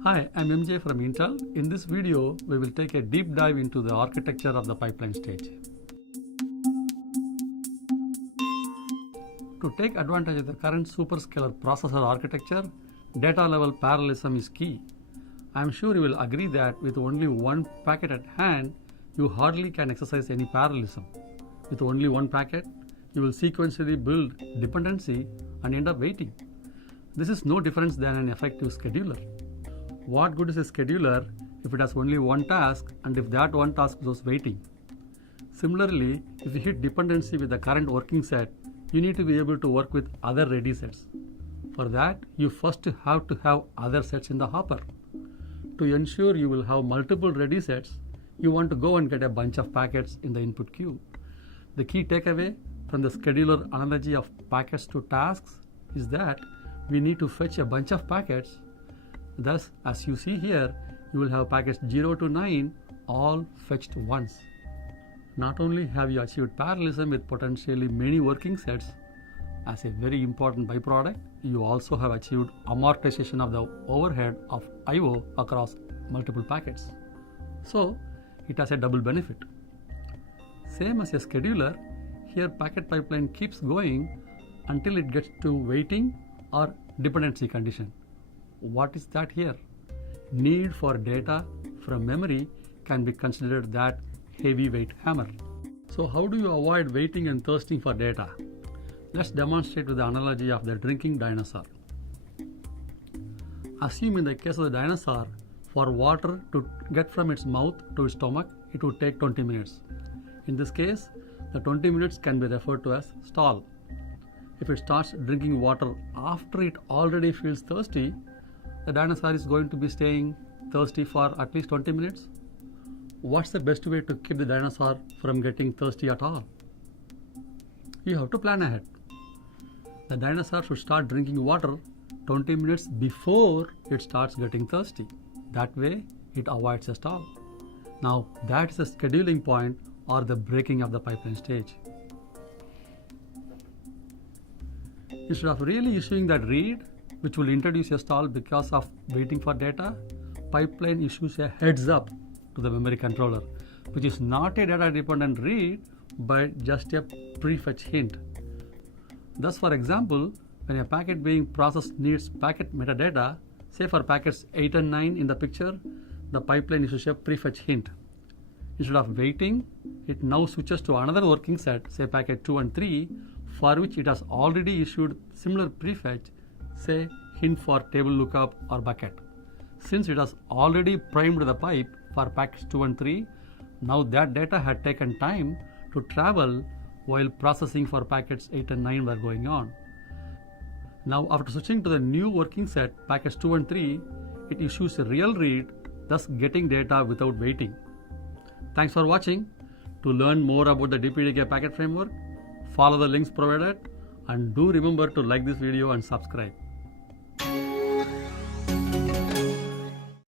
Hi, I'm MJ from Intel. In this video, we will take a deep dive into the architecture of the pipeline stage. To take advantage of the current superscalar processor architecture, data level parallelism is key. I'm sure you will agree that with only one packet at hand, you hardly can exercise any parallelism. With only one packet, you will sequentially build dependency and end up waiting. This is no different than an effective scheduler. What good is a scheduler if it has only one task and if that one task was waiting? Similarly, if you hit dependency with the current working set, you need to be able to work with other ready sets. For that, you first have to have other sets in the hopper. To ensure you will have multiple ready sets, you want to go and get a bunch of packets in the input queue. The key takeaway from the scheduler analogy of packets to tasks is that we need to fetch a bunch of packets. Thus, as you see here, you will have packets 0 to 9 all fetched once. Not only have you achieved parallelism with potentially many working sets, as a very important byproduct, you also have achieved amortization of the overhead of I/O across multiple packets. So, it has a double benefit. Same as a scheduler, here packet pipeline keeps going until it gets to waiting or dependency condition. What is that here? Need for data from memory can be considered that heavyweight hammer. So how do you avoid waiting and thirsting for data? Let's demonstrate with the analogy of the drinking dinosaur. Assume in the case of the dinosaur, for water to get from its mouth to its stomach, it would take 20 minutes. In this case, the 20 minutes can be referred to as stall. If it starts drinking water after it already feels thirsty, the dinosaur is going to be staying thirsty for at least 20 minutes. What's the best way to keep the dinosaur from getting thirsty at all? You have to plan ahead. The dinosaur should start drinking water 20 minutes before it starts getting thirsty. That way, it avoids a stall. Now, that is a scheduling point or the breaking of the pipeline stage. Instead of really issuing that read, which will introduce a stall because of waiting for data, pipeline issues a heads up to the memory controller, which is not a data dependent read but just a prefetch hint. Thus, for example, when a packet being processed needs packet metadata, say for packets 8 and 9 in the picture, the pipeline issues a prefetch hint. Instead of waiting, it now switches to another working set, say packet 2 and 3, for which it has already issued similar prefetch, say hint for table lookup or bucket. Since it has already primed the pipe for packets 2 and 3, now that data had taken time to travel while processing for packets 8 and 9 were going on. Now after switching to the new working set, packets 2 and 3, it issues a real read, thus getting data without waiting. Thanks for watching. To learn more about the DPDK packet framework, follow the links provided and do remember to like this video and subscribe.